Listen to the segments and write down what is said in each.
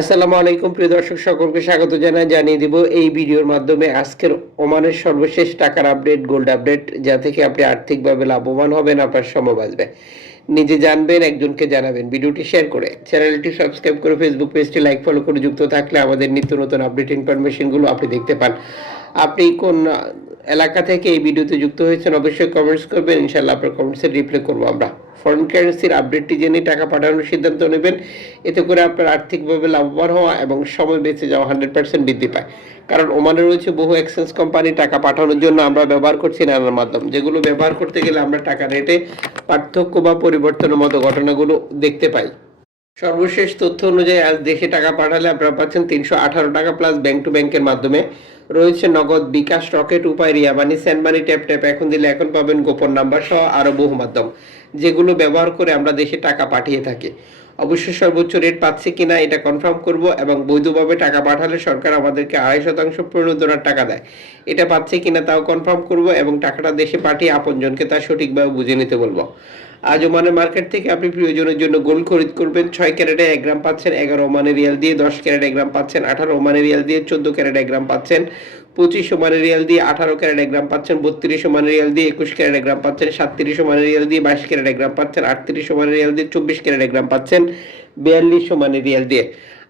আসসালামু আলাইকুম, প্রিয় দর্শক, সকলকে স্বাগত জানাই, জানিয়ে দিব এই ভিডিওর মাধ্যমে আজকের ওমানের সর্বশেষ টাকার আপডেট, গোল্ড আপডেট, যা থেকে আপনি আর্থিকভাবে লাভবান হবেন, আপনার সময় বাঁচবে। নিজে জানবেন, একজনকে জানাবেন, ভিডিওটি শেয়ার করে। চ্যানেলটি সাবস্ক্রাইব করে ফেসবুক পেজটি লাইক, ফলো করে যুক্ত থাকলে আমাদের নিত্য নতুন আপডেট ইনফরমেশনগুলো আপনি দেখতে পান। আপনি কোন এলাকা থেকে এই ভিডিওতে যুক্ত হয়েছেন অবশ্যই কমেন্টস করবেন। ইনশাল্লাহ আপনার কমেন্টসের রিপ্লাই করব আমরা। ফরেন কারেন্সির আপডেটটি জেনে টাকা পাঠানোর সিদ্ধান্ত নেবেন। এতে করে আপনার আর্থিকভাবে লাভবান হওয়া এবং সময় বেঁচে যাওয়া হান্ড্রেড পার্সেন্ট বৃদ্ধি পায়। কারণ ওমানে রয়েছে বহু এক্সচেঞ্জ কোম্পানি টাকা পাঠানোর জন্য আমরা ব্যবহার করছি নানান মাধ্যম। যেগুলো ব্যবহার করতে গেলে আমরা টাকা রেটে পার্থক্য বা পরিবর্তনের মতো ঘটনাগুলো দেখতে পাই। সর্বশেষ তথ্য অনুযায়ী আজ দেশে টাকা পাঠালে আপনারা পাচ্ছেন তিনশো আঠারো টাকা প্লাস ব্যাংক টু ব্যাংকের মাধ্যমে। রয়েছে Nagad bKash Rocket, Upay Ria money send money tap tap এখন দিলে এখন পাবেন গোপন নাম্বার সহ আরও বহু মাধ্যম, যেগুলো ব্যবহার করে আমরা দেশে টাকা পাঠিয়ে থাকি। অবশ্যই সর্বোচ্চ রেট পাচ্ছি কিনা এটা কনফার্ম করব এবং বৈধভাবে টাকা পাঠালে সরকার আমাদেরকে আড়াই শতাংশ প্রণোদনার টাকা দেয়। এটা পাচ্ছে কিনা তাও কনফার্ম করব এবং টাকাটা দেশে পাঠিয়ে আপনজনকে তা সঠিকভাবে বুঝে নিতে বলব। আজ ওমানের মার্কেট থেকে আপনি প্রিয়জনের জন্য গোল্ড খরিদ করবেন। ছয় ক্যারেটে এক গ্রাম পাচ্ছেন এগারো ওমানের রিয়াল দিয়ে, দশ ক্যারেট এক গ্রাম পাচ্ছেন আঠারো ওমানের রিয়াল দিয়ে, চোদ্দ ক্যারেট এক গ্রাম পাচ্ছেন পঁচিশ ওমানের রিয়াল দিয়ে আঠারো ক্যারেট গ্রাম পাচ্ছেন, বত্রিশ ওমানের রিয়াল দিয়ে একুশ ক্যারেট এক গ্রাম পাচ্ছেন, সাতত্রিশ ওমানের রিয়াল দিয়ে বাইশ ক্যারেট এক গ্রাম পাচ্ছেন, আটত্রিশ ওমানের রিয়াল দিয়ে চব্বিশ ক্যারেট এক গ্রাম পাচ্ছেন, বিয়াল্লিশ ওমানের রিয়াল দিয়ে।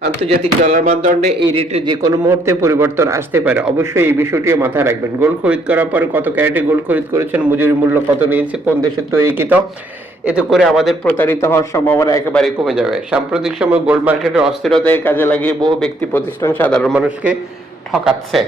আন্তর্জাতিক ডলার মানদণ্ডে এই রেটের যে কোনো মুহূর্তে পরিবর্তন আসতে পারে। অবশ্যই এই বিষয়টিও মাথায় রাখবেন। গোল্ড খরিদ করার পরে কত ক্যারেটে গোল্ড খরিদ করেছেন, মজুরি মূল্য কত নিয়েছে, কোন দেশের তৈরিকৃত, এতে করে আমাদের প্রতারিত হওয়ার সম্ভাবনা একেবারে কমে যাবে। সাম্প্রতিক সময় গোল্ড মার্কেটের অস্থিরতায় কাজে লাগিয়ে বহু ব্যক্তি প্রতিষ্ঠান সাধারণ মানুষকে ঠকাচ্ছে।